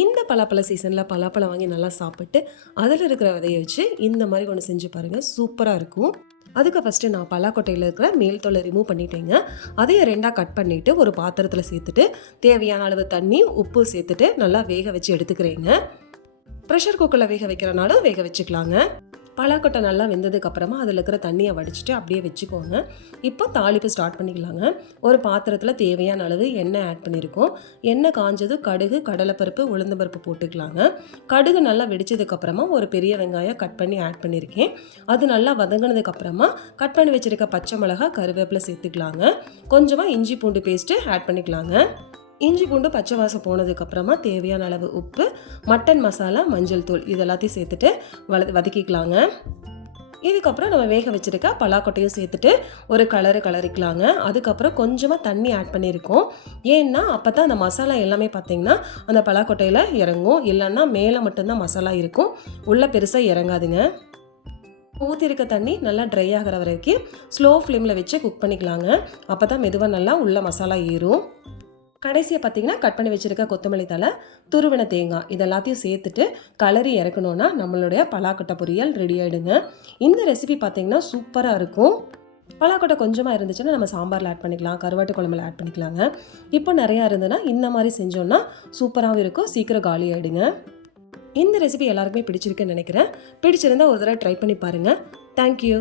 இந்த பலாப்பழ சீசனில் பலாப்பழம் வாங்கி நல்லா சாப்பிட்டு அதில் இருக்கிற விதையை வச்சு இந்த மாதிரி ஒன்று செஞ்சு பாருங்கள், சூப்பராக இருக்கும். அதுக்கு ஃபஸ்ட்டு நான் பலாக்கொட்டையில் இருக்கிற மேல் தோலை ரிமூவ் பண்ணிட்டேங்க. அதையும் 2ஆக கட் பண்ணிவிட்டு ஒரு பாத்திரத்தில் சேர்த்துட்டு தேவையான அளவு தண்ணி உப்பு சேர்த்துட்டு நல்லா வேக வச்சு எடுத்துக்கிறேங்க. ப்ரெஷர் குக்கரில் வேக வைக்கிறனாலும் வேக வச்சுக்கலாங்க. பலாக்கொட்டை நல்லா வெந்ததுக்கப்புறமா அதில் இருக்கிற தண்ணியை வடிச்சிட்டு அப்படியே வச்சுக்கோங்க. இப்போ தாளிப்பு ஸ்டார்ட் பண்ணிக்கலாங்க. ஒரு பாத்திரத்தில் தேவையான அளவு எண்ணெய் ஆட் பண்ணியிருக்கோம். எண்ணெய் காஞ்சதும் கடுகு, கடலைப்பருப்பு, உளுந்தம்பருப்பு போட்டுக்கலாங்க. கடுகு நல்லா வெடிச்சதுக்கப்புறமா ஒரு பெரிய வெங்காயம் கட் பண்ணி ஆட் பண்ணியிருக்கேன். அது நல்லா வதங்கினதுக்கப்புறமா கட் பண்ணி வச்சுருக்க பச்சை மிளகா, கருவேப்பிலை சேர்த்துக்கலாங்க. கொஞ்சமாக இஞ்சி பூண்டு பேஸ்ட்டு ஆட் பண்ணிக்கலாங்க. இஞ்சி பூண்டு பச்சை வாசம் போனதுக்கப்புறமா தேவையான அளவு உப்பு, மட்டன் மசாலா, மஞ்சள் தூள் இதெல்லாத்தையும் சேர்த்துட்டு வதக்கிக்கலாங்க. இதுக்கப்புறம் நம்ம வேக வச்சுருக்க பலாக்கொட்டையும் சேர்த்துட்டு ஒரு கலரிக்கலாங்க. அதுக்கப்புறம் கொஞ்சமாக தண்ணி ஆட் பண்ணியிருக்கோம். ஏன்னா அப்போ தான் அந்த மசாலா எல்லாமே பார்த்திங்கன்னா அந்த பலாக்கொட்டையில் இறங்கும். இல்லைன்னா மேலே மட்டும்தான் மசாலா இருக்கும், உள்ளே பெருசாக இறங்காதுங்க. ஊற்றிருக்க தண்ணி நல்லா ட்ரை ஆகிற வரைக்கும் ஸ்லோ ஃப்ளேமில் வச்சு குக் பண்ணிக்கலாங்க. அப்போ தான் மெதுவாக நல்லா உள்ள மசாலா ஏறும். கடைசியை பார்த்திங்கன்னா கட் பண்ணி வச்சுருக்க கொத்தமல்லி தழை, துருவின தேங்காய் இதெல்லாத்தையும் சேர்த்துட்டு கலரி இறக்கணுன்னா நம்மளுடைய பலாக்கொட்டை பொரியல் ரெடி ஆகிடுங்க. இந்த ரெசிபி பார்த்திங்கன்னா சூப்பராக இருக்கும். பலாக்கொட்டை கொஞ்சமாக இருந்துச்சுன்னா நம்ம சாம்பாரில் ஆட் பண்ணிக்கலாம், கருவாட்டு குழம்புல ஆட் பண்ணிக்கலாங்க. இப்போ நிறையா இருந்ததுன்னா இந்த மாதிரி செஞ்சோன்னா சூப்பராகவும் இருக்கும், சீக்கிரம் காலி ஆகிடுங்க. இந்த ரெசிபி எல்லாருக்குமே பிடிச்சிருக்குன்னு நினைக்கிறேன். பிடிச்சிருந்தா ஒரு தடவை ட்ரை பண்ணி பாருங்கள். தேங்க்யூ.